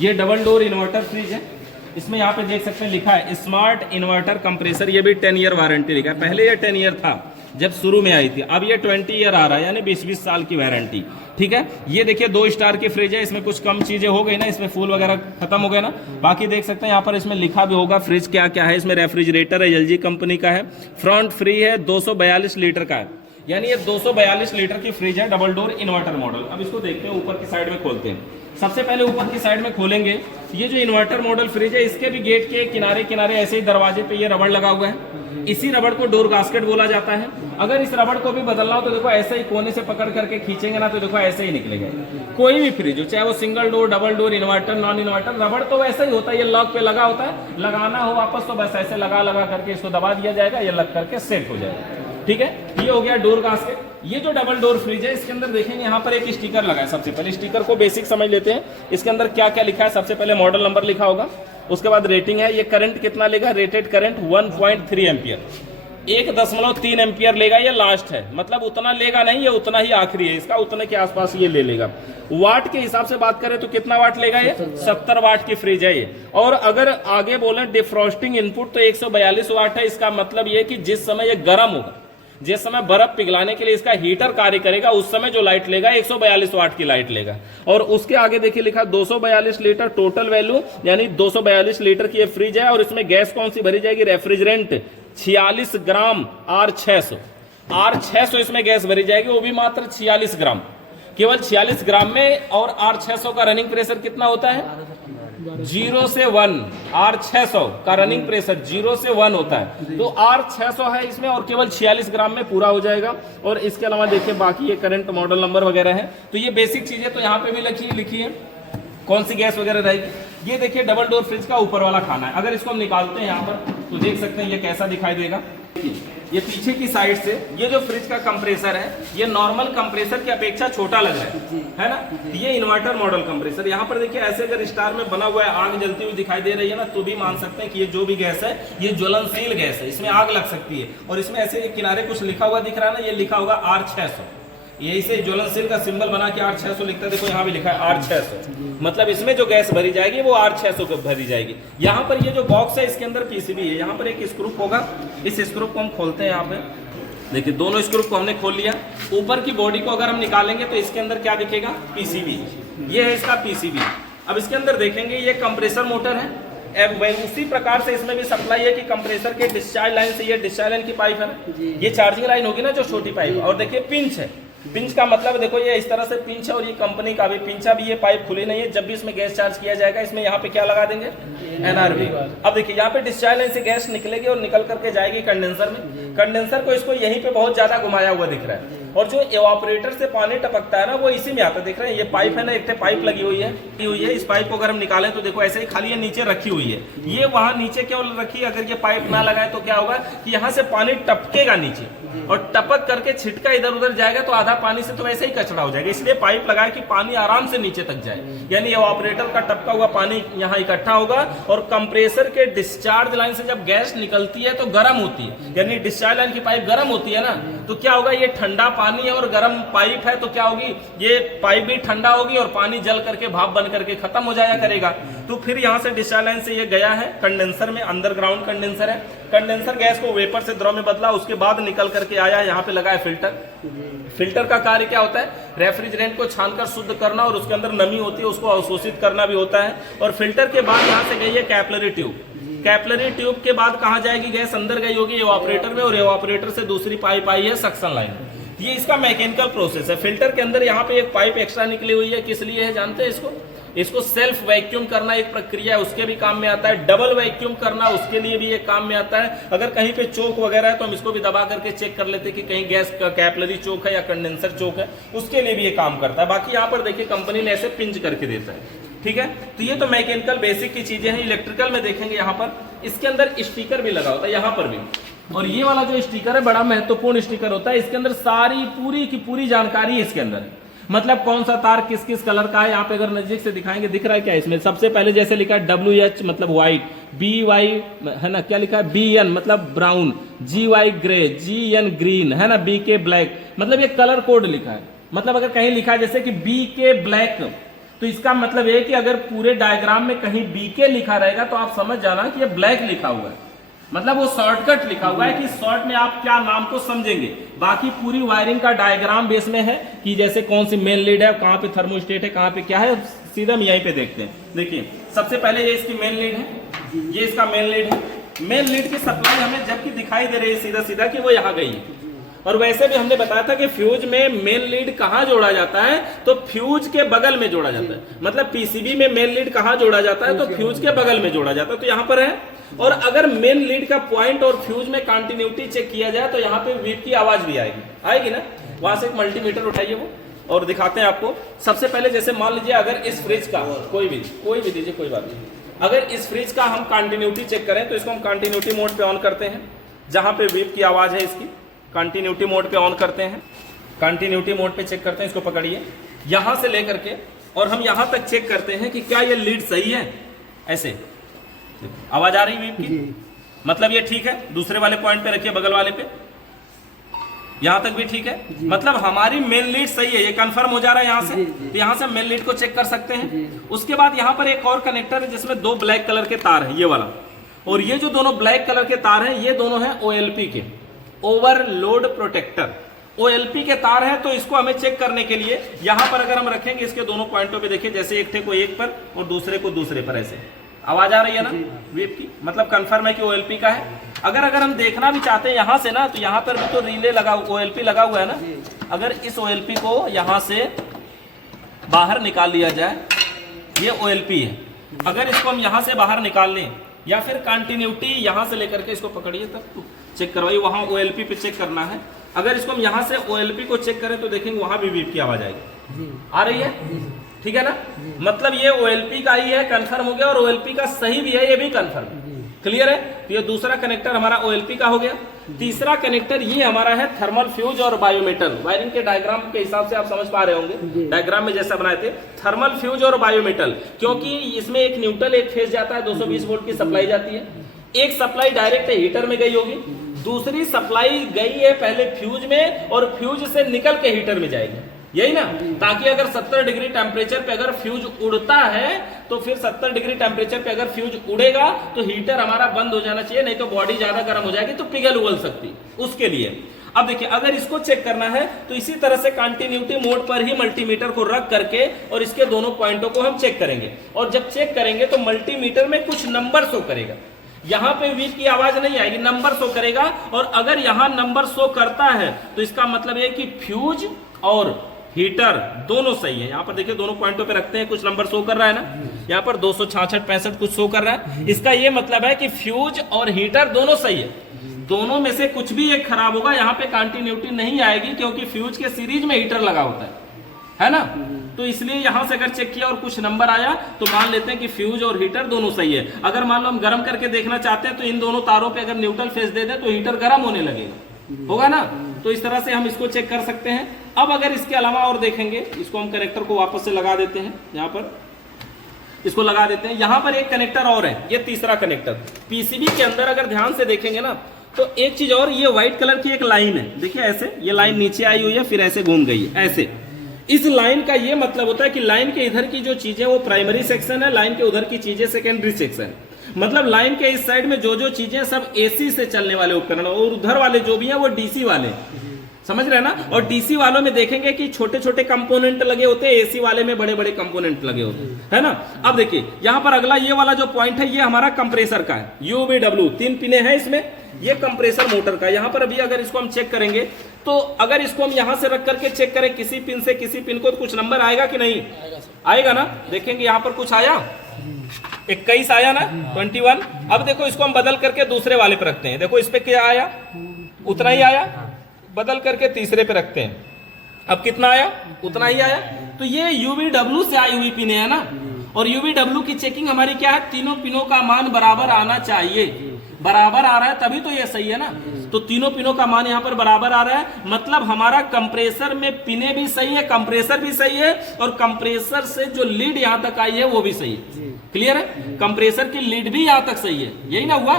ये double door inverter fridge है। इसमें यहाँ पे देख सकते हैं लिखा है स्मार्ट इन्वर्टर कंप्रेसर। ये भी 10 ईयर वारंटी लिखा है। पहले ये 10 ईयर था जब शुरू में आई थी, अब ये 20 ईयर आ रहा है, यानी 20-20 साल की वारंटी। ठीक है, ये देखिए 2 स्टार की फ्रिज है। इसमें कुछ कम चीजें हो गई ना, इसमें फूल वगैरह खत्म हो गए ना। बाकी देख सकते हैं यहाँ पर इसमें लिखा भी होगा फ्रिज क्या क्या है। इसमें रेफ्रिजरेटर है, एलजी कंपनी का है, फ्रंट फ्री है, 242 लीटर का है, यानी ये 242 लीटर की फ्रिज है, डबल डोर इन्वर्टर मॉडल। अब इसको देखते हैं, ऊपर की साइड में खोलते हैं। सबसे पहले ऊपर की साइड में खोलेंगे, ये जो इन्वर्टर मॉडल फ्रिज है, इसके भी गेट के किनारे किनारे ऐसे ही दरवाजे पे ये रबड़ लगा हुआ है। इसी रबड़ को डोर गास्केट बोला जाता है। अगर इस रबड़ को भी बदलना हो तो देखो ऐसे ही कोने से पकड़ करके खींचेंगे ना, तो देखो ऐसे ही निकलेगा। कोई भी फ्रिज हो, चाहे वो single door, double door, inverter, non inverter, रबड़ तो वैसा ही होता है। ये लॉक पे लगा होता है, लगाना हो वापस तो बस ऐसे लगा लगा करके इसको दबा दिया जाएगा, ये लग करके सेट हो जाएगा। ठीक है, ये हो गया डोर गास्केट। ये जो डबल डोर फ्रिज है, इसके अंदर देखेंगे यहाँ पर एक स्टिकर लगा है। सबसे पहले स्टिकर को बेसिक समझ लेते हैं। इसके अंदर क्या क्या लिखा है, सबसे पहले मॉडल नंबर लिखा होगा, उसके बाद रेटिंग है, ये करंट कितना लेगा, रेटेड करंट 1.3 एम्पियर, 1.3 एम्पियर लेगा। ये लास्ट है, मतलब उतना लेगा नहीं, ये उतना ही आखिरी है इसका, उतने के आसपास ये ले लेगा। वाट के हिसाब से बात करें तो कितना वाट लेगा, ये 70 वाट की फ्रिज है ये। और अगर आगे बोले डिफ्रॉस्टिंग इनपुट तो 142 वाट है। इसका मतलब ये कि जिस समय ये गर्म होगा, जिस समय बर्फ पिघलाने के लिए इसका हीटर कार्य करेगा, उस समय जो लाइट लेगा 142 वाट की लाइट लेगा। और उसके आगे देखिए लिखा 242 लीटर टोटल वैल्यू, यानी 242 लीटर की ये फ्रिज है। और इसमें गैस कौन सी भरी जाएगी, रेफ्रिजरेंट 46 ग्राम R600 इसमें गैस भरी जाएगी, वो भी मात्र 46 ग्राम, केवल 46 ग्राम में। और R600 का रनिंग प्रेशर कितना होता है, 0 से 1। R600 का रनिंग प्रेशर 0 से 1 होता है, तो R600 है इसमें और केवल 46 ग्राम में पूरा हो जाएगा। और इसके अलावा देखिए बाकी ये करंट मॉडल नंबर वगैरह है। तो ये बेसिक चीजें तो यहाँ पे भी लिखी है, कौन सी गैस वगैरह रहेगी। ये देखिए डबल डोर फ्रिज का ऊपर वाला खाना है। अगर इसको हम निकालते हैं यहाँ पर तो देख सकते हैं ये कैसा दिखाई देगा। ये पीछे की साइड से ये जो फ्रिज का कंप्रेसर है, ये नॉर्मल कंप्रेसर की अपेक्षा छोटा लग रहा है ना। ये इन्वर्टर मॉडल कंप्रेसर, यहाँ पर देखिए ऐसे अगर स्टार में बना हुआ है, आग जलती हुई दिखाई दे रही है ना, तो भी मान सकते हैं कि ये जो भी गैस है ये ज्वलनशील गैस है, इसमें आग लग सकती है। और इसमें ऐसे किनारे कुछ लिखा हुआ दिख रहा है ना, ये लिखा होगा R600, यही से ज्वलनशील का सिंबल बना के R600 लिखता है। देखो यहाँ भी लिखा है R600, मतलब इसमें जो गैस भरी जाएगी वो R600 को भरी जाएगी। यहाँ पर ये जो बॉक्स है इसके अंदर पीसीबी है। यहाँ पर एक स्क्रू होगा, इस स्क्रू को हम खोलते हैं। यहाँ पे देखिए दोनों स्क्रू को हमने खोल लिया। ऊपर की बॉडी को अगर हम निकालेंगे तो इसके अंदर क्या दिखेगा, पीसीबी। ये है इसका पीसीबी। अब इसके अंदर देखेंगे ये कंप्रेसर मोटर है। उसी प्रकार से इसमें भी सप्लाई है कि कंप्रेसर के डिस्चार्ज लाइन से, ये डिस्चार्ज लाइन की पाइप है, ये चार्जिंग लाइन होगी ना जो छोटी पाइप। और देखिए पिंच है, पिंच का मतलब देखो ये इस तरह से पिंच है, और ये कंपनी का भी पिंच है। अभी ये पाइप खुली नहीं है, जब भी इसमें गैस चार्ज किया जाएगा इसमें यहाँ पे क्या लगा देंगे, एनआरवी। अब देखिए यहाँ पे डिस्चार्ज लाइन से गैस निकलेगी और निकल करके जाएगी कंडेंसर में। कंडेंसर को इसको यहीं पे बहुत ज्यादा घुमाया हुआ दिख रहा है, और जो एवापोरेटर से पानी टपकता है ना वो इसी में आता है। देख रहे हैं ये पाइप है ना, एक पाइप लगी हुई है। इस पाइप को अगर हम निकालें तो देखो ऐसे ही खाली ये नीचे रखी हुई है। ये वहां नीचे क्यों रखी है, अगर ये पाइप ना लगाए तो क्या होगा कि यहाँ से पानी टपकेगा नीचे, और टपक करके छिटका इधर उधर जाएगा तो आधा पानी से तो वैसे ही कचरा हो जाएगा। इसलिए पाइप लगाए कि पानी आराम से नीचे तक जाए, यानी एवापोरेटर का टपका हुआ पानी यहाँ इकट्ठा होगा। और कंप्रेसर के डिस्चार्ज लाइन से जब गैस निकलती है तो गर्म होती है, यानी डिस्चार्ज लाइन की पाइप गर्म होती है ना, तो क्या होगा, ये ठंडा पानी है और गर्म पाइप है, तो क्या होगी, ये पाइप भी ठंडा होगी और पानी जल करके भाप बन करके खत्म हो जाया करेगा। तो फिर यहाँ से डिस्चार्ज लाइन से ये गया है कंडेंसर में, अंडरग्राउंड कंडेंसर है। कंडेंसर गैस को वेपर से द्रव में बदला, उसके बाद निकल करके आया यहाँ पे लगा है फिल्टर। फिल्टर का कार्य क्या होता है, रेफ्रिजरेंट को छानकर शुद्ध करना, और उसके अंदर नमी होती है उसको अवशोषित करना भी होता है। और फिल्टर के बाद यहाँ से गई है कैपिलरी ट्यूब। कैपिलरी ट्यूब के बाद कहाँ जाएगी गैस, अंदर गई होगी एवापोरेटर में, और एवापोरेटर से दूसरी पाइप आई है सक्शन लाइन। ये इसका मैकेनिकल प्रोसेस है। फिल्टर के अंदर यहाँ पे एक पाइप एक्स्ट्रा निकली हुई है, किस लिए है जानते हैं इसको सेल्फ वैक्यूम करना एक प्रक्रिया है, उसके भी काम में आता है। डबल वैक्यूम करना उसके लिए भी एक काम में आता है। अगर कहीं पे चोक वगैरह है तो हम इसको भी दबा करके चेक कर लेते हैं कि कहीं गैस का कैपिलरी चोक है या कंडेंसर चोक है, उसके लिए भी ये काम करता है। बाकी यहाँ पर देखिए कंपनी ने ऐसे पिंच करके देता है, ठीक है। तो ये तो मैकेनिकल बेसिक की चीजें हैं। इलेक्ट्रिकल में देखेंगे यहाँ पर इसके अंदर स्टिकर भी लगा होता है, यहाँ पर भी। और ये वाला जो स्टिकर है बड़ा महत्वपूर्ण स्टिकर होता है। इसके अंदर सारी पूरी की पूरी जानकारी इसके अंदर है, मतलब कौन सा तार किस किस कलर का है। यहाँ पे अगर नजदीक से दिखाएंगे, दिख रहा है क्या इसमें, सबसे पहले जैसे लिखा है WH मतलब व्हाइट, BY है ना, क्या लिखा है BN मतलब brown, GY grey, GN green है ना, BK ब्लैक, मतलब ये कलर कोड लिखा है। मतलब अगर कहीं लिखा है जैसे कि BK ब्लैक तो इसका मतलब ये कि अगर पूरे डायग्राम में कहीं बीके लिखा रहेगा तो आप समझ जाना कि ये ब्लैक लिखा हुआ है, मतलब वो शॉर्टकट लिखा हुआ है कि शॉर्ट में आप क्या नाम को समझेंगे। बाकी पूरी वायरिंग का डायग्राम बेस में है कि जैसे कौन सी मेन लीड है, कहाँ पे थर्मोस्टेट है, कहाँ पे क्या है, सीधा हम यहीं पे देखते हैं। देखिए सबसे पहले ये इसकी मेन लीड है, ये इसका मेन लीड है। मेन लीड की सप्लाई हमें जबकि दिखाई दे रही है सीधा सीधा कि वो यहाँ गई है। और वैसे भी हमने बताया था कि फ्यूज में मेन लीड कहाँ जोड़ा जाता है, तो फ्यूज के बगल में जोड़ा जाता है। मतलब पीसीबी में मेन लीड कहाँ जोड़ा जाता है, तो फ्यूज के बगल में जोड़ा जाता है, तो यहाँ पर है। और अगर मेन लीड का पॉइंट और फ्यूज में कंटिन्यूटी चेक किया जाए तो यहाँ पे वीप की आवाज भी आएगी ना। वहां से एक मल्टीमीटर उठाइए वो और दिखाते हैं आपको। सबसे पहले जैसे मान लीजिए अगर इस फ्रिज का कोई भी दीजिए, कोई बात नहीं, अगर इस फ्रिज का हम कंटिन्यूटी चेक करें तो इसको हम कंटिन्यूटी मोड पे ऑन करते हैं। जहां पे वीप की आवाज है इसकी कंटिन्यूटी मोड पे ऑन करते हैं, कंटिन्यूटी मोड पे चेक करते हैं। इसको पकड़िए यहां से लेकर के और हम यहां तक चेक करते हैं कि क्या ये लीड सही है। ऐसे आवाज आ रही वीप की, मतलब ये ठीक है। दूसरे वाले पॉइंट पे रखिए, बगल वाले पे, यहां तक भी ठीक है, मतलब हमारी मेन लीड सही है, ये कंफर्म हो जा रहा है यहाँ से। तो यहाँ से मेन लीड को चेक कर सकते हैं। उसके बाद यहाँ पर एक और कनेक्टर है जिसमें 2 ब्लैक कलर के तार है, ये वाला और ये जो दोनों ब्लैक कलर के तार हैं ये दोनों हैं OLP के, ओवरलोड प्रोटेक्टर। OLP के तार है, तो इसको हमें चेक करने के लिए यहां पर अगर हम रखेंगे इसके दोनों पॉइंटों पे, देखिए जैसे एक थे को एक पर और दूसरे को दूसरे पर, ऐसे आवाज आ रही है ना वीप की, मतलब कंफर्म है कि OLP का है। अगर हम देखना भी चाहते हैं यहां से ना, तो यहां पर भी तो रिले लगा, OLP लगा हुआ है ना। अगर इस OLP को यहां से बाहर निकाल लिया जाए, ये OLP है, अगर इसको हम यहां से बाहर निकाल लें या फिर कंटिन्यूटी यहां से लेकर के इसको पकड़िए तब चेक करवाइए, वहां OLP पे चेक करना है। अगर इसको हम यहां से OLP को चेक करें तो देखेंगे वहां भी वीप की आवाज आएगी, आ रही है, ठीक है ना। मतलब ये OLP का ही है, कंफर्म हो गया, और OLP का सही भी है, ये भी कंफर्म, क्लियर है। तो ये दूसरा कनेक्टर हमारा OLP का हो गया। तीसरा कनेक्टर ये हमारा है थर्मल फ्यूज और बायोमेटल। वायरिंग के डायग्राम के हिसाब से आप समझ पा रहे होंगे, डायग्राम में जैसा बनाए थे, थर्मल फ्यूज और बायोमेटल, क्योंकि इसमें एक न्यूट्रल एक फेज जाता है, 220 वोल्ट की सप्लाई जाती है। एक सप्लाई डायरेक्ट हीटर में गई होगी, दूसरी सप्लाई गई है पहले फ्यूज में और फ्यूज से निकल के हीटर में जाएगी, यही ना। ताकि अगर 70 डिग्री टेम्परेचर पे अगर फ्यूज उड़ता है तो फिर 70 डिग्री टेम्परेचर पे अगर फ्यूज उड़ेगा तो हीटर हमारा बंद हो जाना चाहिए, नहीं तो बॉडी ज्यादा गर्म हो जाएगी तो पिघल उगल सकती, उसके लिए। अब देखिए अगर इसको चेक करना है तो इसी तरह से कंटिन्यूटी मोड पर ही मल्टीमीटर को रख करके और इसके दोनों पॉइंटों को हम चेक करेंगे। और जब चेक करेंगे तो मल्टीमीटर में कुछ नंबर शो करेगा, यहां पे वीप की आवाज नहीं आएगी, नंबर शो करेगा। और अगर यहां नंबर शो करता है तो इसका मतलब यह कि फ्यूज और हीटर दोनों सही है। यहाँ पर देखिए दोनों पॉइंटों पे रखते हैं, कुछ नंबर शो कर रहा है ना, यहाँ पर 266 65 कुछ शो कर रहा है। इसका ये मतलब है कि फ्यूज और हीटर दोनों सही है, दोनों में से कुछ भी एक खराब होगा, यहाँ पे कंटिन्यूटी नहीं आएगी, क्योंकि फ्यूज के सीरीज में हीटर लगा होता है ना। तो इसलिए यहां से अगर चेक किया और कुछ नंबर आया तो मान लेते हैं कि फ्यूज और हीटर दोनों सही है। अगर मान लो हम गर्म करके देखना चाहते हैं तो इन दोनों तारों पे अगर न्यूट्रल फेज दे दे तो हीटर गर्म होने लगेगा, होगा ना। तो इस तरह से हम इसको चेक कर सकते हैं। अब अगर इसके अलावा और देखेंगे, इसको हम कनेक्टर को वापस से लगा देते हैं, यहाँ पर इसको लगा देते हैं। यहाँ पर एक कनेक्टर और है, ये तीसरा कनेक्टर। पीसीबी के अंदर अगर ध्यान से देखेंगे ना तो एक चीज और, ये व्हाइट कलर की एक लाइन है, देखिए ऐसे ये लाइन नीचे आई हुई है फिर ऐसे घूम गई है ऐसे। इस लाइन का ये मतलब होता है कि लाइन के इधर की जो चीजें वो प्राइमरी सेक्शन है, लाइन के उधर की चीजें सेकेंडरी सेक्शन। मतलब लाइन के इस साइड में जो चीजें सब एसी से चलने वाले उपकरण और उधर वाले जो भी हैं वो डीसी वाले, समझ रहे हैं ना। और डीसी वालों में देखेंगे कि छोटे छोटे कंपोनेंट लगे होते हैं, एसी वाले में बड़े बड़े कंपोनेंट लगे होते हैं, है ना। अब देखिए यहाँ पर अगला ये वाला जो पॉइंट है ये हमारा कंप्रेसर का है, UVW 3 पिने हैं इसमें, ये कंप्रेसर मोटर का। यहाँ पर अभी अगर इसको हम चेक करेंगे तो अगर इसको हम यहाँ से रख करके चेक करें किसी पिन से किसी पिन को, तो कुछ नंबर आएगा कि नहीं आएगा ना। देखेंगे यहाँ पर कुछ आया, 21 आया ना, 21। अब देखो इसको हम बदल करके दूसरे वाले पे रखते हैं, देखो इस पे क्या आया, उतना ही आया, बदल करके तीसरे पे रखते हैं, अब कितना आया, उतना ही आया। तो ये UVW से आई हुई पिने है ना, और UVW की चेकिंग हमारी क्या है, तीनों पिनों का मान बराबर आना चाहिए, बराबर आ रहा है तभी तो ये सही है ना। तो तीनों पिनों का मान यहाँ पर बराबर आ रहा है, मतलब हमारा कंप्रेसर में पिने भी सही है, कंप्रेसर भी सही है, और कंप्रेसर से जो लीड यहाँ तक आई है वो भी सही है। क्लियर है, कंप्रेसर की लीड भी यहाँ तक सही है, यही ना हुआ।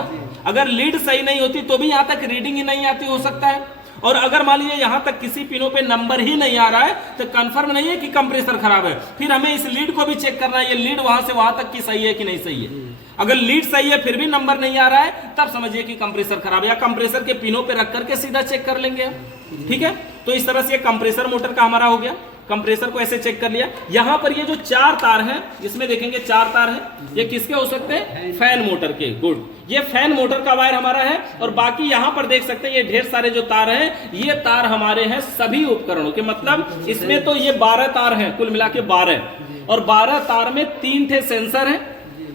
अगर लीड सही नहीं होती तो भी यहाँ तक रीडिंग ही नहीं आती, हो सकता है। और अगर मान लीजिए यहां तक किसी पिनों पे नंबर ही नहीं आ रहा है तो कंफर्म नहीं है कि कंप्रेसर खराब है। फिर हमें इस लीड को भी चेक करना है, ये लीड वहां से वहां तक की सही है कि नहीं सही है। अगर लीड सही है फिर भी नंबर नहीं आ रहा है, तब समझिए कि कंप्रेसर खराब है, या कंप्रेसर के पिनों पे रख करके सीधा चेक कर लेंगे। ठीक है, तो इस तरह से कंप्रेसर मोटर का हमारा हो गया। कंप्रेसर को ऐसे चेक कर लिया। यहां पर ये जो 4 तार हैं, इसमें देखेंगे 4 तार हैं, ये किसके हो सकते हैं? फैन मोटर के। गुड, ये फैन मोटर का वायर हमारा है। और बाकी यहां पर देख सकते हैं ये ढेर सारे जो तार हैं, ये तार हमारे हैं सभी उपकरणों के। मतलब इसमें तो ये 12 तार हैं, कुल मिला के 12, और 12 तार में 3 ठे सेंसर है।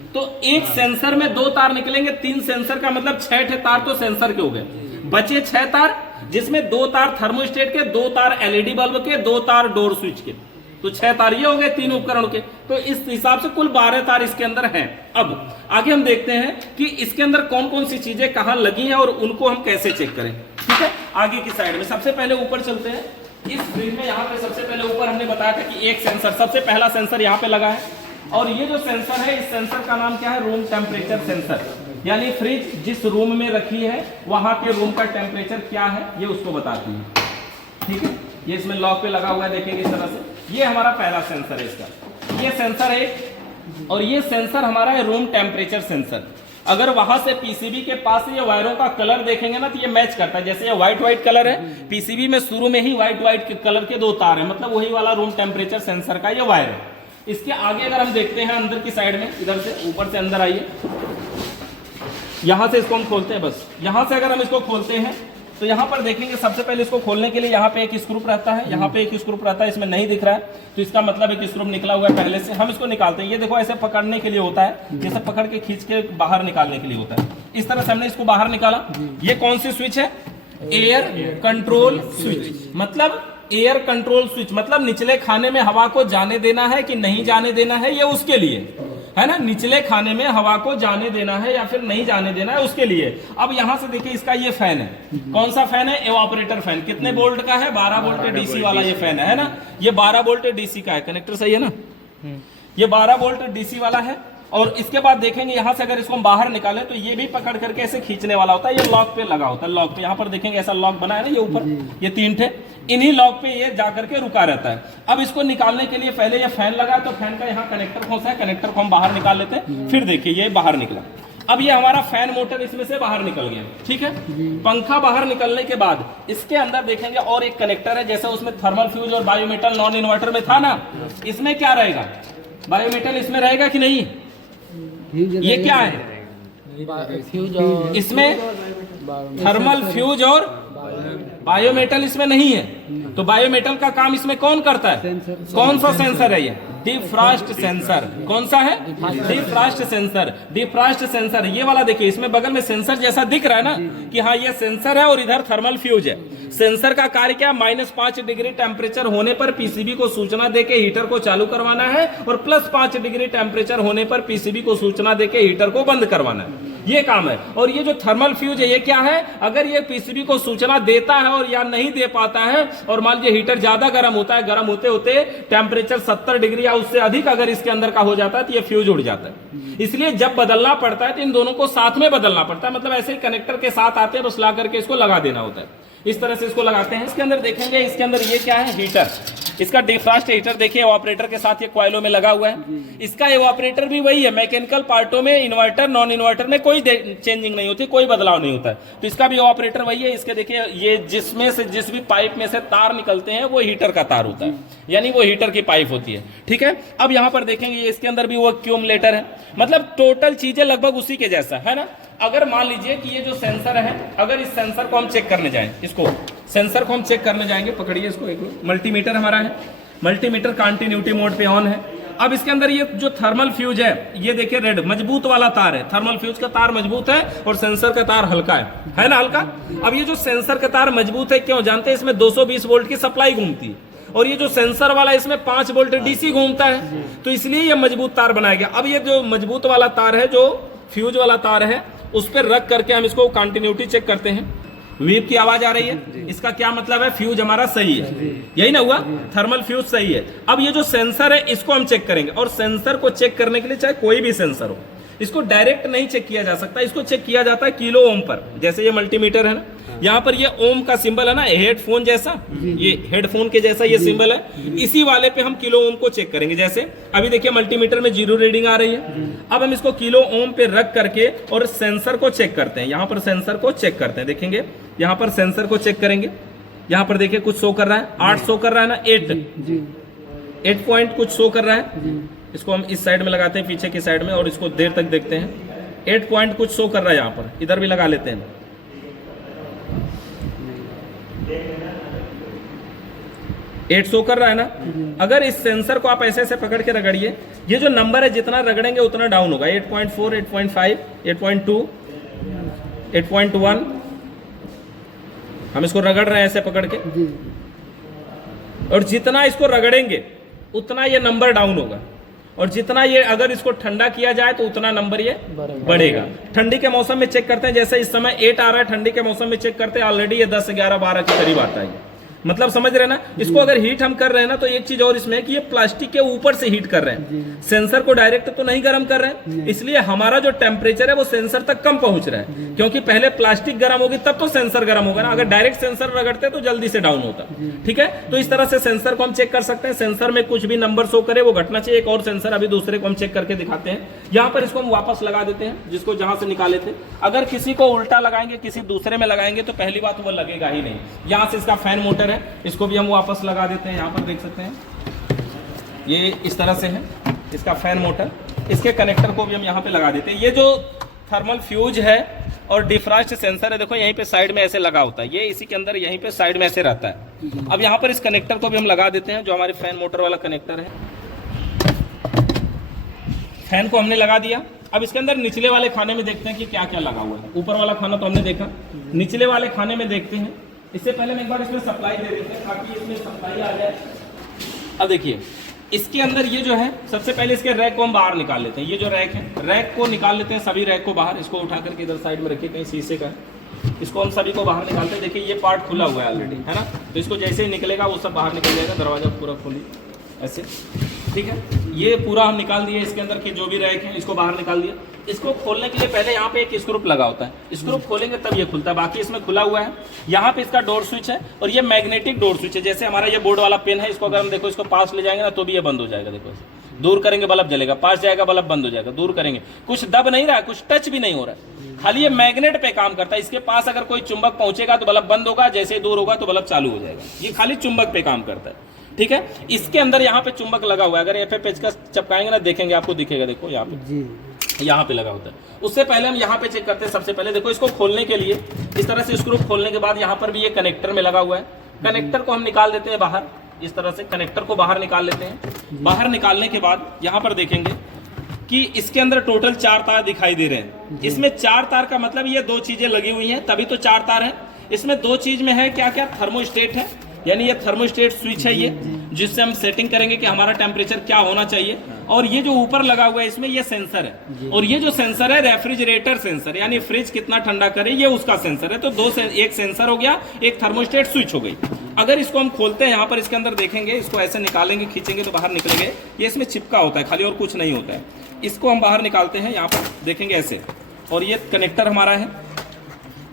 तो एक सेंसर में 2 तार निकलेंगे, 3 सेंसर का मतलब 6 ठे तार तो सेंसर के हो गए। बचे 6 तार, जिसमें 2 तार थर्मोस्टेट के, 2 तार एलईडी बल्ब के, 2 तार डोर स्विच के। तो 6 तार ये हो गए 3 उपकरण के। तो इस हिसाब से कुल 12 तार इसके अंदर हैं। अब आगे हम देखते हैं कि इसके अंदर कौन कौन सी चीजें कहां लगी हैं और उनको हम कैसे चेक करें। ठीक है, आगे की साइड में सबसे पहले ऊपर चलते हैं। इस फ्रिज में यहाँ पे सबसे पहले ऊपर हमने बताया था कि एक सेंसर, सबसे पहला सेंसर यहाँ पे लगा है। और ये जो सेंसर है, इस सेंसर का नाम क्या है? Room temperature sensor. यानी फ्रिज जिस रूम में रखी है वहां के रूम का टेम्परेचर क्या है ये उसको बताती है। ठीक है, ये इसमें लॉक पे लगा हुआ है, देखेंगे इस तरह से। ये हमारा पहला सेंसर है इसका, ये सेंसर है। और ये सेंसर हमारा है रूम टेम्परेचर सेंसर। अगर वहां से पीसीबी के पास से ये वायरों का कलर देखेंगे ना तो ये मैच करता है। जैसे ये व्हाइट कलर है, पीसीबी में शुरू में ही व्हाइट कलर के 2 तार है, मतलब वही वाला रूम टेम्परेचर सेंसर का ये वायर है। इसके आगे अगर हम देखते हैं अंदर की साइड में, इधर से ऊपर से अंदर आइए, यहां से इसको हम खोलते हैं। बस यहां से अगर हम इसको खोलते हैं तो यहां पर देखेंगे सबसे पहले इसको खोलने के लिए यहाँ पे एक स्क्रू रहता है, यहाँ पे एक स्क्रू रहता है, इसमें नहीं दिख रहा है तो इसका मतलब एक स्क्रू निकला हुआ है पहले से। हम इसको निकालते हैं। ये देखो ऐसे पकड़ने के लिए होता है, जैसे पकड़ के खींच के बाहर निकालने के लिए होता है। इस तरह से हमने इसको बाहर निकाला। ये कौन सी स्विच है? Air control switch. मतलब एयर कंट्रोल स्विच मतलब निचले खाने में हवा को जाने देना है कि नहीं जाने देना है, ये उसके लिए है ना। निचले खाने में हवा को जाने देना है या फिर नहीं जाने देना है, उसके लिए। अब यहां से देखिए, इसका ये फैन है, कौन सा फैन है? Evaporator fan. कितने वोल्ट का है? 12 वोल्ट डीसी वाला ये फैन है ना। ये 12 वोल्ट डीसी का है, कनेक्टर सही है ना। ये 12 वोल्ट डीसी वाला है। और इसके बाद देखेंगे यहां से अगर इसको हम बाहर निकालें तो ये भी पकड़ करके ऐसे खींचने वाला होता है। ये लॉक पे लगा होता है, लॉक पे। यहां पर देखेंगे ऐसा लॉक बना है ना, ये ऊपर ये 3 ठे, इन्हीं लॉक पे ये जाकर के रुका रहता है। अब इसको निकालने के लिए पहले ये फैन लगा, तो फैन का यहाँ कनेक्टर खोसा है, कनेक्टर को हम बाहर निकाल लेते हैं। फिर देखिए ये बाहर निकला। अब ये हमारा फैन मोटर इसमें से बाहर निकल गया। ठीक है, पंखा बाहर निकलने के बाद इसके अंदर देखेंगे और एक कनेक्टर है, जैसे उसमें थर्मल फ्यूज और बायोमेटल नॉन इन्वर्टर में था ना, इसमें क्या रहेगा? बायोमेटल इसमें रहेगा कि नहीं? ये क्या है? इसमें थर्मल फ्यूज और बायोमेटल इसमें नहीं है। तो बायोमेटल का काम इसमें कौन करता है? कौन सा सेंसर है ये? Defrost sensor. कौन सा है? Defrost sensor. डिफ्रॉस्ट सेंसर ये वाला देखिए, इसमें बगल में सेंसर जैसा दिख रहा है ना कि हाँ ये सेंसर है और इधर थर्मल फ्यूज है। सेंसर का कार्य क्या? -5 डिग्री टेम्परेचर होने पर पीसीबी को सूचना देके हीटर को चालू करवाना है और +5 डिग्री टेम्परेचर होने पर पीसीबी को सूचना देके हीटर को बंद करवाना है। ये काम है। और ये जो थर्मल फ्यूज है ये क्या है? अगर ये पीसीबी को सूचना देता है और या नहीं दे पाता है और मान लीजिए हीटर ज्यादा गर्म होता है, गर्म होते होते टेम्परेचर 70 डिग्री या उससे अधिक अगर इसके अंदर का हो जाता है तो ये फ्यूज उड़ जाता है। इसलिए जब बदलना पड़ता है तो इन दोनों को साथ में बदलना पड़ता है। मतलब ऐसे ही कनेक्टर के साथ आते हैं, बस ला करके इसको लगा देना होता है। इस तरह से इसको लगाते हैं। इसके अंदर देखेंगे, इसके अंदर ये क्या है? हीटर। इसका डिफ्रॉस्ट हीटर देखिए एवापोरेटर के साथ ये कॉइलों में लगा हुआ है। इसका एवापोरेटर भी वही है। मैकेनिकल पार्टों में इन्वर्टर नॉन इन्वर्टर में कोई चेंजिंग नहीं होती, कोई बदलाव नहीं होता है। तो इसका भी एवापोरेटर वही है। इसके देखिए ये जिसमें से जिस भी पाइप में से तार निकलते हैं वो हीटर का तार होता है, यानी वो हीटर की पाइप होती है। ठीक है, अब यहाँ पर देखेंगे इसके अंदर भी वो एक्यूमुलेटर है। मतलब टोटल चीजें लगभग उसी के जैसा है ना। अगर मान लीजिए कि ये जो सेंसर है, अगर इस सेंसर को हम चेक करने जाएं, इसको सेंसर को हम चेक करने जाएंगे, पकड़िए इसको। एक मल्टीमीटर हमारा है, मल्टीमीटर कंटिन्यूटी मोड पे ऑन है। अब इसके अंदर ये जो थर्मल फ्यूज है, ये देखिए रेड मजबूत वाला तार है। थर्मल फ्यूज का तार मजबूत है और सेंसर का तार हल्का है ना, हल्का। अब ये जो सेंसर का तार मजबूत है, क्यों जानते हैं? इसमें 220 वोल्ट की सप्लाई घूमती है और ये जो सेंसर वाला इसमें 5 वोल्ट डीसी घूमता है, तो इसलिए ये मजबूत तार बनाया गया। अब ये जो मजबूत वाला तार है, जो फ्यूज वाला तार है, उस पर रख करके हम इसको कंटिन्यूटी चेक करते हैं। वीप की आवाज आ रही है, इसका क्या मतलब है? फ्यूज हमारा सही है, यही ना हुआ? थर्मल फ्यूज सही है। अब ये जो सेंसर है इसको हम चेक करेंगे, और सेंसर को चेक करने के लिए चाहे कोई भी सेंसर हो, इसको डायरेक्ट नहीं चेक किया जा सकता, इसको चेक किया जाता है किलो ओम पर। जैसे ये मल्टीमीटर है ना, यहाँ पर ये ओम का सिंबल है ना, हेडफोन जैसा, ये हेडफोन के जैसा ये सिंबल है, इसी वाले पे हम किलो ओम को चेक करेंगे। जैसे अभी देखिए मल्टीमीटर में 0 रीडिंग आ रही है। अब हम इसको किलो ओम पे रख करके और सेंसर को चेक करते हैं। यहाँ पर सेंसर को चेक करते हैं, देखेंगे यहाँ पर सेंसर को चेक करेंगे। यहाँ पर देखिए कुछ शो कर रहा है, 8 शो कर रहा है ना, 8 पॉइंट कुछ शो कर रहा है। इसको हम इस साइड में लगाते हैं, पीछे की साइड में, और इसको देर तक देखते हैं। 8 पॉइंट कुछ शो कर रहा है, यहाँ पर इधर भी लगा लेते हैं। 8 शो कर रहा है ना। अगर इस सेंसर को आप ऐसे ऐसे पकड़ के रगड़िए, ये जो नंबर है जितना रगड़ेंगे उतना डाउन होगा। 8.4, 8.5, 8.2, 8.1, हम इसको रगड़ रहे हैं ऐसे पकड़ के, और जितना इसको रगड़ेंगे उतना ये नंबर डाउन होगा, और जितना ये अगर इसको ठंडा किया जाए तो उतना नंबर ये बढ़ेगा। ठंडी के मौसम में चेक करते हैं, जैसे इस समय 8 आ रहा है, ठंडी के मौसम में चेक करते हैं ऑलरेडी ये 10, 11, 12 के करीब आता है। मतलब समझ रहे ना, इसको अगर हीट हम कर रहे हैं ना, तो एक चीज और इसमें है कि ये प्लास्टिक के ऊपर से हीट कर रहे हैं, सेंसर को डायरेक्ट तो नहीं गर्म कर रहे हैं, इसलिए हमारा जो टेम्परेचर है वो सेंसर तक कम पहुंच रहा है। क्योंकि पहले प्लास्टिक गर्म होगी तब तो सेंसर गर्म होगा ना, अगर डायरेक्ट सेंसर रगड़ते तो जल्दी से डाउन होता। ठीक है, तो इस तरह से सेंसर को हम चेक कर सकते हैं। सेंसर में कुछ भी नंबर शो करे वो घटना चाहिए। एक और सेंसर अभी दूसरे को हम चेक करके दिखाते हैं। यहाँ पर इसको हम वापस लगा देते हैं, जिसको जहां से निकाले थे। अगर किसी को उल्टा लगाएंगे, किसी दूसरे में लगाएंगे तो पहली बात वो लगेगा ही नहीं। यहाँ से इसका फैन मोटर है, इसको भी हम वापस लगा देते हैं। यहाँ पर देख सकते हैं ये इस तरह से है इसका फैन मोटर। इसके कनेक्टर को भी हम यहाँ पे लगा देते हैं। ये जो थर्मल फ्यूज है और डिफ्रॉस्ट सेंसर है, देखो यहीं पे साइड में ऐसे लगा होता है, ये इसी के अंदर यहीं पे साइड में ऐसे रहता है। अब यहाँ पर इस कनेक्टर को भी हम लगा देते हैं, जो हमारे फैन मोटर वाला कनेक्टर है। फैन को हमने लगा दिया। अब इसके अंदर निचले वाले खाने में देखते हैं कि क्या क्या लगा हुआ है। ऊपर वाला खाना तो हमने देखा, निचले वाले खाने में देखते हैं। इससे पहले हम एक बार इसमें सप्लाई दे देते हैं ताकि इसमें सप्लाई आ जाए। अब देखिए इसके अंदर ये जो है, सबसे पहले इसके रैक को हम बाहर निकाल लेते हैं। ये जो रैक है, रैक को निकाल लेते हैं, सभी रैक को बाहर। इसको उठा करके इधर साइड में रखिए, कहीं शीशे का, इसको हम सभी को बाहर निकालते हैं। देखिए ये पार्ट खुला हुआ है ऑलरेडी, है ना, तो इसको जैसे ही निकलेगा वो सब बाहर निकल जाएगा। दरवाजा पूरा खोली ऐसे, ठीक है। ये पूरा हम निकाल दिए, इसके अंदर के जो भी रैक है इसको बाहर निकाल दिया। इसको खोलने के लिए पहले यहाँ पे एक स्क्रू लगा होता है, स्क्रू खोलेंगे तब ये खुलता है, बाकी इसमें खुला हुआ है। यहाँ पे इसका डोर स्विच है, और ये मैग्नेटिक डोर स्विच है। जैसे हमारा ये बोर्ड वाला पेन है, इसको अगर हम देखो इसको पास ले जाएंगे ना तो भी ये बंद हो जाएगा। देखो दूर करेंगे बल्ब जलेगा, पास जाएगा बल्ब बंद हो जाएगा। दूर करेंगे, कुछ दब नहीं रहा है, कुछ टच भी नहीं हो रहा है, खाली ये मैग्नेट पे काम करता है। इसके पास अगर कोई चुंबक पहुंचेगा तो बल्ब बंद होगा, जैसे ही दूर होगा तो बल्ब चालू हो जाएगा। ये खाली चुंबक पे काम करता है, ठीक है। इसके अंदर यहाँ पे चुंबक लगा हुआ है, अगर यहाँ पे पेचकस चपकाएंगे ना देखेंगे आपको दिखेगा, देखो यहाँ पे, यहाँ पे लगा होता है। उससे पहले हम यहाँ पे चेक करते हैं। सबसे पहले देखो इसको खोलने के लिए इस तरह से स्क्रू खोलने के बाद यहाँ पर भी ये कनेक्टर में लगा हुआ है। कनेक्टर को हम निकाल देते हैं बाहर, इस तरह से कनेक्टर को बाहर निकाल लेते हैं। बाहर निकालने के बाद यहाँ पर देखेंगे कि इसके अंदर टोटल 4 तार दिखाई दे रहे हैं। इसमें 4 तार का मतलब ये 2 चीजें लगी हुई हैं, तभी तो 4 तार है। इसमें 2 चीज में है क्या क्या, थर्मोस्टेट है, यानी ये थर्मोस्टेट स्विच है ये, जिससे हम सेटिंग करेंगे कि हमारा टेम्परेचर क्या होना चाहिए। और ये जो ऊपर लगा हुआ है इसमें ये सेंसर है, और ये जो सेंसर है रेफ्रिजरेटर सेंसर, यानी फ्रिज कितना ठंडा करे ये उसका सेंसर है। तो एक सेंसर हो गया, एक थर्मोस्टेट स्विच हो गई। अगर इसको हम खोलते हैं, यहाँ पर इसके अंदर देखेंगे, इसको ऐसे निकालेंगे, खींचेंगे तो बाहर निकलेंगे। ये इसमें चिपका होता है खाली, और कुछ नहीं होता है। इसको हम बाहर निकालते हैं, यहाँ पर देखेंगे ऐसे, और ये कनेक्टर हमारा है।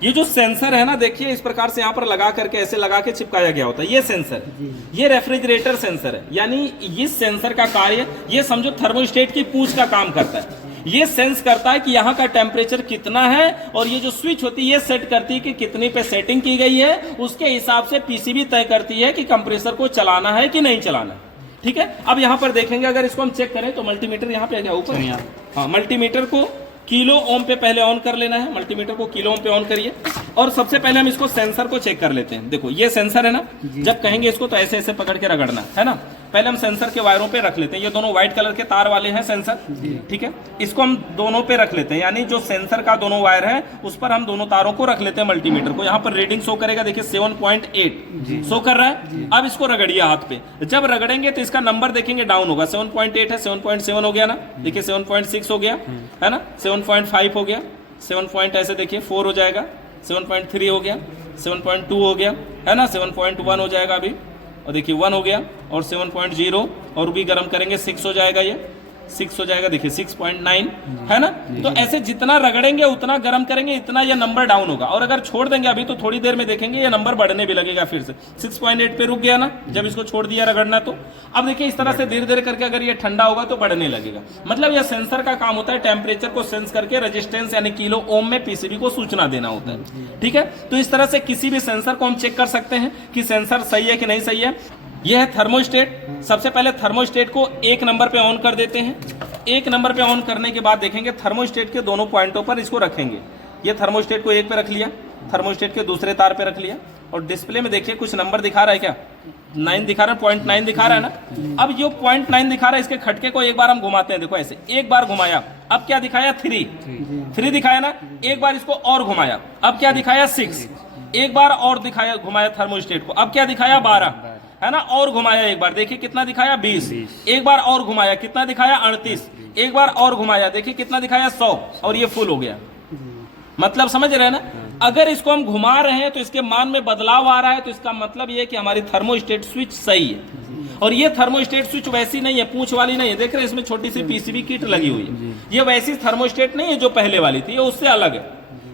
ये जो सेंसर है ना, देखिए इस प्रकार से यहाँ पर लगा करके ऐसे लगा के चिपकाया गया होता है, ये सेंसर, ये रेफ्रिजरेटर सेंसर है। यानी इस सेंसर का कार्य, ये समझो थर्मोस्टेट की पूंछ का काम करता है। ये सेंस करता है कि यहाँ का टेम्परेचर कितना है, और ये जो स्विच होती है ये सेट करती है कि कितनी पे सेटिंग की गई है। उसके हिसाब से पीसीबी तय करती है कि कंप्रेसर को चलाना है कि नहीं चलाना, ठीक है। अब यहाँ पर देखेंगे, अगर इसको हम चेक करें तो मल्टीमीटर यहाँ पे आ गया ऊपर, हाँ, मल्टीमीटर को किलो ओम पे पहले ऑन कर लेना है। मल्टीमीटर को किलो ओम पे ऑन करिए, और सबसे पहले हम इसको सेंसर को चेक कर लेते हैं। देखो ये सेंसर है ना, जब कहेंगे इसको तो ऐसे ऐसे पकड़ के रगड़ना है ना। पहले हम सेंसर के वायरों पे रख लेते हैं, ये दोनों व्हाइट कलर के तार वाले हैं सेंसर, ठीक है। इसको हम दोनों पे रख लेते हैं, यानी जो सेंसर का दोनों वायर है उस पर हम दोनों तारों को रख लेते हैं। मल्टीमीटर को यहाँ पर रीडिंग शो करेगा, देखिए 7.8 शो कर रहा है। अब इसको रगड़िए हाथ पे, जब रगड़ेंगे तो इसका नंबर देखेंगे डाउन होगा। 7.8 है, 7.7 हो गया ना, देखिए 7.6 हो गया है ना, 7.5 हो गया, 7 पॉइंट ऐसे देखिए 4 हो जाएगा, 7.3 हो गया, 7.2 हो गया, है ना, 7.1 हो जाएगा अभी, और देखिए 1 हो गया, और 7.0, और भी गर्म करेंगे 6 हो जाएगा ये, 6 हो जाएगा, देखिए 6.9 है ना। तो ऐसे जितना रगड़ेंगे उतना गर्म करेंगे, इतना ये नंबर डाउन होगा। और अगर छोड़ देंगे अभी तो थोड़ी देर में देखेंगे ये नंबर बढ़ने भी लगेगा फिर से। 6.8 पे रुक गया ना जब इसको छोड़ दिया रगड़ना। तो अब देखिए इस तरह से धीरे धीरे करके अगर ये ठंडा होगा तो बढ़ने लगेगा। मतलब यह सेंसर का काम होता है टेम्परेचर को सेंस करके रेजिस्टेंस यानी किलो ओम में पीसीबी को सूचना देना होता है। ठीक है, तो इस तरह से किसी भी सेंसर को हम चेक कर सकते हैं कि सेंसर सही है कि नहीं सही है। यह है थर्मोस्टेट। सबसे पहले थर्मोस्टेट को 1 नंबर पे ऑन कर देते हैं। 1 नंबर पे ऑन करने के बाद देखेंगे थर्मोस्टेट के दोनों पॉइंटों पर इसको रखेंगे। ये थर्मोस्टेट को 1 पे रख लिया, थर्मोस्टेट के दूसरे तार पे रख लिया और डिस्प्ले में देखिए कुछ नंबर दिखा रहा है क्या, 9 दिखा रहा है, 0.9 दिखा रहा है ना। अब जो 0.9 दिखा रहा है इसके खटके को एक बार हम घुमाते हैं, देखो ऐसे एक बार घुमाया, अब क्या दिखाया 3 दिखाया ना। एक बार इसको और घुमाया, अब क्या दिखाया 6। एक बार और दिखाया घुमाया थर्मोस्टेट को, अब क्या दिखाया 12 है ना। और घुमाया एक बार, देखिए कितना दिखाया 20। एक बार और घुमाया, कितना दिखाया 38। एक बार और घुमाया, देखिए कितना दिखाया 100 और ये फुल हो गया। मतलब समझ रहे हैं ना। अगर इसको हम घुमा रहे हैं तो इसके मान में बदलाव आ रहा है, तो इसका मतलब ये है कि हमारी थर्मोस्टेट स्विच सही है। और ये थर्मोस्टेट स्विच वैसी नहीं है, पूंछ वाली नहीं है, देख रहे हैं इसमें छोटी सी पीसीबी किट लगी हुई है। ये वैसी थर्मोस्टेट नहीं है जो पहले वाली थी, ये उससे अलग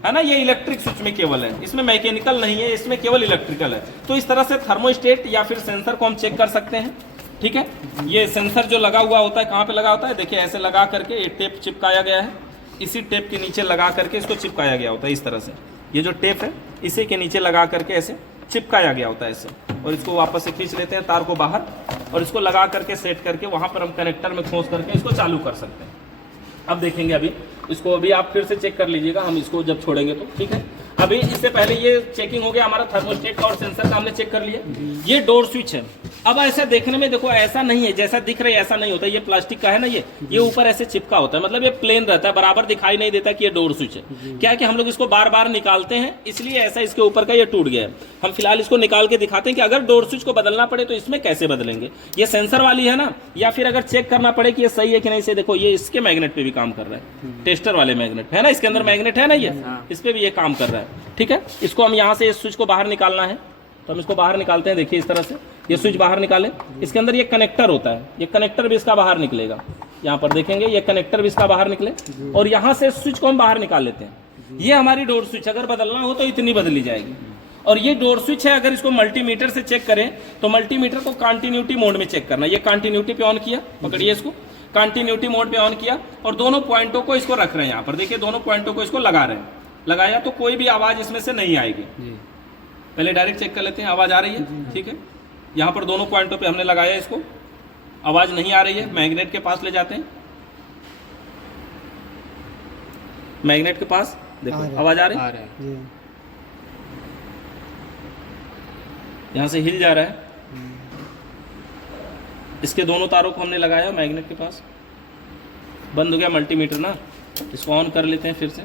है ना। ये इलेक्ट्रिक स्विच में केवल है, इसमें मैकेनिकल नहीं है, इसमें केवल इलेक्ट्रिकल है। तो इस तरह से थर्मोस्टेट या फिर सेंसर को हम चेक कर सकते हैं। ठीक है, ये सेंसर जो लगा हुआ होता है कहाँ पे लगा होता है, देखिए ऐसे लगा करके ये टेप चिपकाया गया है, इसी टेप के नीचे लगा करके इसको चिपकाया गया होता है इस तरह से। ये जो टेप है इसी के नीचे लगा करके ऐसे चिपकाया गया होता है ऐसे, और इसको वापस से खींच लेते हैं तार को बाहर और इसको लगा करके सेट करके वहां पर हम कनेक्टर में खोस करके इसको चालू कर सकते हैं। अब देखेंगे अभी इसको, अभी आप फिर से चेक कर लीजिएगा हम इसको जब छोड़ेंगे तो। ठीक है, अभी इससे पहले ये चेकिंग हो गया हमारा थर्मोस्टेट का और सेंसर का हमने चेक कर लिया। ये डोर स्विच है। अब ऐसा देखने में देखो ऐसा नहीं है जैसा दिख रहा है, ऐसा नहीं होता। ये प्लास्टिक का है ना, ये ऊपर ऐसे चिपका होता है, मतलब ये प्लेन रहता है, बराबर दिखाई नहीं देता कि ये डोर स्विच है। क्या है कि हम लोग इसको बार बार निकालते हैं, इसलिए ऐसा इसके ऊपर का ये टूट गया है। हम फिलहाल इसको निकाल के दिखाते हैं कि अगर डोर स्विच को बदलना पड़े तो इसमें कैसे बदलेंगे। ये सेंसर वाली है ना, या फिर अगर चेक करना पड़े कि ये सही है कि नहीं, से देखो ये इसके मैग्नेट पे भी काम कर रहा है, टेस्टर वाले मैग्नेट है ना, इसके अंदर मैग्नेट है ना, ये इस पे भी ये काम कर रहा है। ठीक है, इसको हम यहाँ से इस स्विच को बाहर निकालना है तो हम इसको बाहर निकालते हैं। देखिए इस तरह से ये स्विच बाहर निकाले, इसके अंदर ये कनेक्टर होता है, ये कनेक्टर भी इसका बाहर निकलेगा। यहाँ पर देखेंगे ये कनेक्टर भी इसका बाहर निकले और यहाँ से स्विच को हम बाहर निकाल लेते हैं। ये हमारी डोर स्विच अगर बदलना हो तो इतनी बदली जाएगी। और ये डोर स्विच है, अगर इसको मल्टीमीटर से चेक करें तो मल्टीमीटर को कंटिन्यूटी मोड में चेक करना। ये कंटिन्यूटी पे ऑन किया, पकड़िए इसको, कंटिन्यूटी मोड पे ऑन किया और दोनों पॉइंटों को इसको रख रहे हैं यहाँ पर। देखिए दोनों पॉइंटों को इसको लगा रहे हैं, लगाया तो कोई भी आवाज इसमें से नहीं आएगी। पहले डायरेक्ट चेक कर लेते हैं आवाज आ रही है। ठीक है, यहाँ पर दोनों पॉइंटों पे हमने लगाया इसको, आवाज नहीं आ रही है। मैग्नेट के पास ले जाते हैं, मैग्नेट के पास देखो आवाज आ रही है, यहाँ से हिल जा रहा है। इसके दोनों तारों को हमने लगाया मैग्नेट के पास, बंद हो गया मल्टीमीटर ना। इसको ऑन कर लेते हैं फिर से,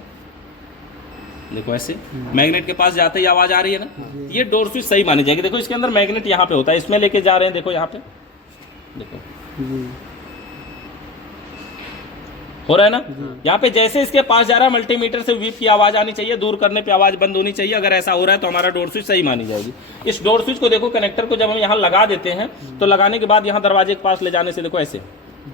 देखो ऐसे मैग्नेट के पास जाते ही आवाज आ रही है ना। ये डोर स्विच सही मानी जाएगी। देखो इसके अंदर मैग्नेट यहाँ पे होता है, इसमें लेके जा रहे हैं, देखो यहाँ पे देखो हो रहा है ना। यहाँ पे जैसे इसके पास जा रहा है मल्टीमीटर से वीप की आवाज आनी चाहिए, दूर करने पे आवाज बंद होनी चाहिए। अगर ऐसा हो रहा है तो हमारा डोर स्विच सही मानी जाएगी। इस डोर स्विच को देखो, कनेक्टर को जब हम यहाँ लगा देते हैं तो लगाने के बाद यहाँ दरवाजे के पास ले जाने से देखो ऐसे,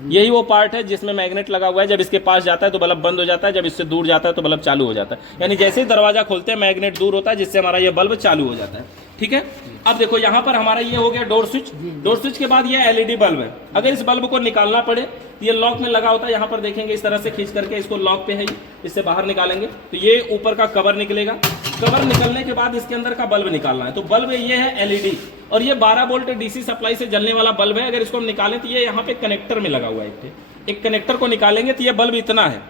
यही वो पार्ट है जिसमें मैग्नेट लगा हुआ है। जब इसके पास जाता है तो बल्ब बंद हो जाता है, जब इससे दूर जाता है तो बल्ब चालू हो जाता है। यानी जैसे ही दरवाजा खोलते हैं मैग्नेट दूर होता है, जिससे हमारा ये बल्ब चालू हो जाता है। ठीक है, अब देखो यहाँ पर हमारा ये हो गया डोर स्विच। डोर स्विच के बाद ये एलईडी बल्ब है। अगर इस बल्ब को निकालना पड़े तो ये लॉक में लगा होता है, यहाँ पर देखेंगे इस तरह से खींच करके इसको लॉक पे है, इससे बाहर निकालेंगे तो ये ऊपर का कवर निकलेगा। कवर निकलने के बाद इसके अंदर का बल्ब निकालना है। तो बल्ब ये है एलईडी और ये 12 वोल्ट डीसी सप्लाई से जलने वाला बल्ब है। अगर इसको हम निकालें तो ये यहाँ पे कनेक्टर में लगा हुआ है। एक कनेक्टर को निकालेंगे तो ये बल्ब इतना है।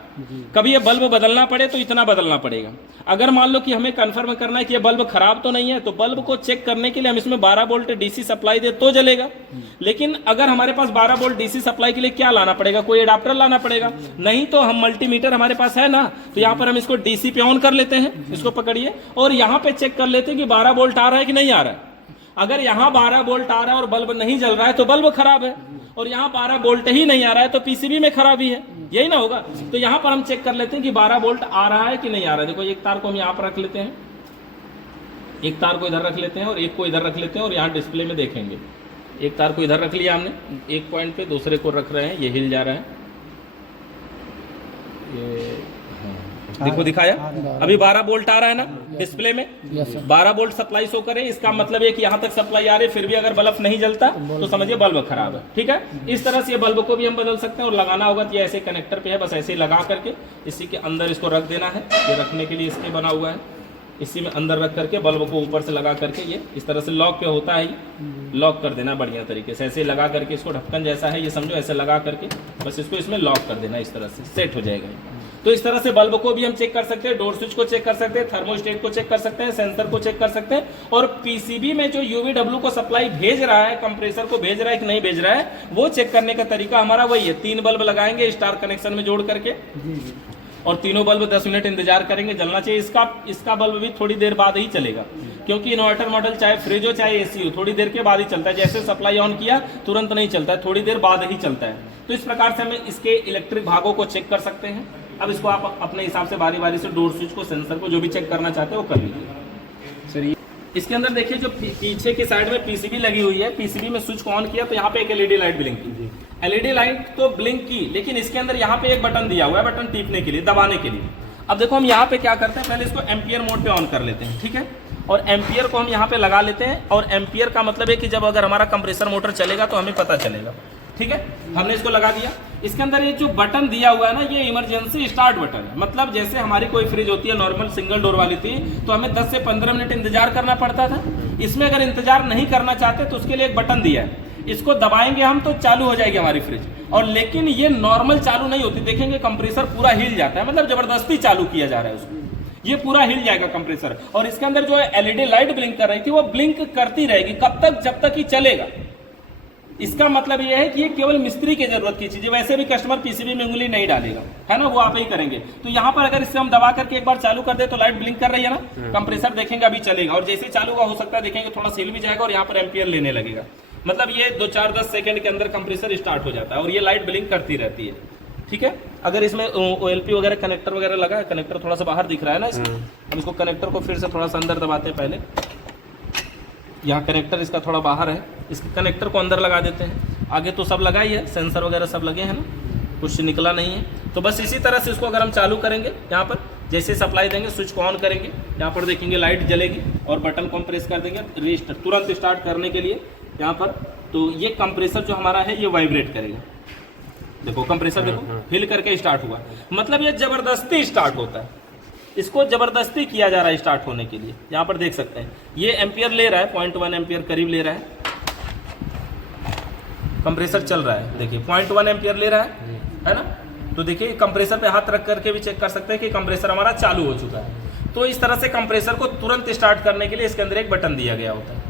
कभी ये बल्ब बदलना पड़े तो इतना बदलना पड़ेगा। अगर मान लो कि हमें कंफर्म करना है कि ये बल्ब खराब तो नहीं है, तो बल्ब को चेक करने के लिए हम इसमें 12 वोल्ट डीसी सप्लाई दे तो जलेगा। लेकिन अगर हमारे पास 12 वोल्ट डीसी सप्लाई के लिए क्या लाना पड़ेगा, कोई एडाप्टर लाना पड़ेगा। नहीं तो हम मल्टीमीटर हमारे पास है ना, तो यहाँ पर हम इसको डीसी पे ऑन कर लेते हैं। इसको पकड़िए और यहाँ पे चेक कर लेते हैं कि 12 वोल्ट आ रहा है कि नहीं आ रहा है। अगर यहाँ 12 वोल्ट आ रहा है और बल्ब नहीं जल रहा है तो बल्ब खराब है, और यहाँ 12 वोल्ट ही नहीं आ रहा है तो पीसीबी में खराबी है, यही ना होगा। तो यहाँ पर हम चेक कर लेते हैं कि 12 वोल्ट आ रहा है कि नहीं आ रहा है। देखो एक तार को हम यहाँ पर रख लेते हैं, एक तार को इधर रख लेते हैं और एक को इधर रख लेते हैं और यहाँ डिस्प्ले में देखेंगे। एक तार को इधर रख लिया हमने एक पॉइंट पे, दूसरे को रख रहे हैं, ये हिल जा रहा है। देखो दिखाया, अभी 12 वोल्ट आ रहा है ना डिस्प्ले में, 12 वोल्ट सप्लाई शो करे, इसका मतलब है कि यहाँ तक सप्लाई आ रही है, फिर भी अगर बल्ब नहीं जलता तो समझिए बल्ब खराब है। ठीक है, इस तरह से ये बल्ब को भी हम बदल सकते हैं। और लगाना होगा तो ये ऐसे कनेक्टर पे है, बस ऐसे ही लगा करके इसी के अंदर इसको रख देना है। ये रखने के लिए इसके बना हुआ है, इसी में अंदर रख करके बल्ब को ऊपर से लगा करके ये इस तरह से लॉक पे होता है, लॉक कर देना बढ़िया तरीके से। ऐसे लगा करके इसको ढक्कन जैसा है ये समझो, ऐसे लगा करके बस इसको इसमें लॉक कर देना, इस तरह से सेट हो जाएगा। तो इस तरह से बल्ब को भी हम चेक कर सकते हैं, डोर स्विच को चेक कर सकते हैं, थर्मोस्टेट को चेक कर सकते हैं, सेंसर को चेक कर सकते हैं, और पीसीबी में जो यूवीडब्ल्यू को सप्लाई भेज रहा है, कंप्रेसर को भेज रहा है कि नहीं भेज रहा है, वो चेक करने का तरीका हमारा वही है। 3 बल्ब लगाएंगे स्टार कनेक्शन में जोड़ करके, और तीनों बल्ब 10 मिनट इंतजार करेंगे, जलना चाहिए। इसका बल्ब भी थोड़ी देर बाद ही चलेगा, क्योंकि इन्वर्टर मॉडल चाहे फ्रिज हो चाहे एसी हो, थोड़ी देर के बाद ही चलता है। जैसे सप्लाई ऑन किया तुरंत नहीं चलता है, थोड़ी देर बाद ही चलता है। तो इस प्रकार से हमें इसके इलेक्ट्रिक भागों को चेक कर सकते हैं। अब इसको आप अपने हिसाब से बारी बारी से डोर स्विच को, सेंसर को, जो भी चेक करना चाहते हैं वो कर लीजिए। सर इसके अंदर देखिए जो पीछे की साइड में पीसीबी लगी हुई है, पीसीबी में स्विच को ऑन किया तो यहाँ पे एक एलईडी लाइट ब्लिंक की। एलईडी लाइट तो ब्लिंक की, लेकिन इसके अंदर यहाँ पे एक बटन दिया हुआ है, बटन टीपने के लिए, दबाने के लिए। अब देखो हम यहाँ पे क्या करते हैं, पहले इसको एम्पियर मोड पे ऑन कर लेते हैं। ठीक है, और एम्पियर को हम यहाँ पे लगा लेते हैं। और एम्पियर का मतलब है कि जब अगर हमारा कंप्रेसर मोटर चलेगा तो हमें पता चलेगा। ठीक है, हमने इसको लगा दिया। इसके अंदर ये जो बटन दिया हुआ है ना, ये इमरजेंसी स्टार्ट बटन है। मतलब जैसे हमारी कोई फ्रिज होती है नॉर्मल सिंगल डोर वाली थी, तो हमें 10 से 15 मिनट इंतजार करना पड़ता था। इसमें अगर इंतजार नहीं करना चाहते तो उसके लिए एक बटन दिया है, इसको दबाएंगे हम तो चालू हो जाएगी हमारी फ्रिज। और लेकिन ये नॉर्मल चालू नहीं होती, देखेंगे कंप्रेसर पूरा हिल जाता है, मतलब जबरदस्ती चालू किया जा रहा है उसको, ये पूरा हिल जाएगा कंप्रेसर। और इसके अंदर जो एलईडी लाइट ब्लिंक कर रही थी वो ब्लिंक करती रहेगी, कब तक, जब तक ही चलेगा। इसका मतलब यह है कि ये केवल मिस्त्री की जरूरत की चीज है, वैसे भी कस्टमर पीसीबी में उंगली नहीं डालेगा, है ना, वो आप ही करेंगे। तो यहाँ पर अगर इससे हम दबा करके एक बार चालू कर दे तो लाइट ब्लिंक कर रही है ना, कंप्रेसर देखेंगे अभी चलेगा, और जैसे ही चालू हो सकता है देखेंगे थोड़ा हिल भी जाएगा और यहाँ पर एम्पियर लेने लगेगा। मतलब ये 2-4-10 सेकंड के अंदर कंप्रेसर स्टार्ट हो जाता है और ये लाइट ब्लिंक करती रहती है। ठीक है, अगर इसमें ओएलपी वगैरह कनेक्टर वगैरह लगा है, कनेक्टर थोड़ा सा बाहर दिख रहा है ना इसमें, हम इसको कनेक्टर को फिर से थोड़ा सा अंदर दबाते हैं। पहले यहाँ कनेक्टर इसका थोड़ा बाहर है, इस कनेक्टर को अंदर लगा देते हैं। आगे तो सब लगा ही है, सेंसर वगैरह सब लगे हैं ना, कुछ निकला नहीं है। तो बस इसी तरह से इसको अगर हम चालू करेंगे, यहाँ पर जैसे सप्लाई देंगे, स्विच को ऑन करेंगे, यहाँ पर देखेंगे लाइट जलेगी, और बटन को हम प्रेस कर देंगे रीस्टार्ट, तुरंत स्टार्ट करने के लिए यहाँ पर। तो ये कंप्रेसर जो हमारा है ये वाइब्रेट करेगा। देखो कंप्रेसर देखो हिल करके स्टार्ट हुआ, मतलब ये जबरदस्ती स्टार्ट होता है, इसको जबरदस्ती किया जा रहा है स्टार्ट होने के लिए। यहाँ पर देख सकते हैं ये एम्पियर ले रहा है, 0.1 एम्पियर करीब ले रहा है, कंप्रेसर चल रहा है। देखिए 0.1 एम्पियर ले रहा है ना। तो देखिए कंप्रेसर पे हाथ रख करके भी चेक कर सकते हैं कि कंप्रेसर हमारा चालू हो चुका है। तो इस तरह से कंप्रेसर को तुरंत स्टार्ट करने के लिए इसके अंदर एक बटन दिया गया होता है।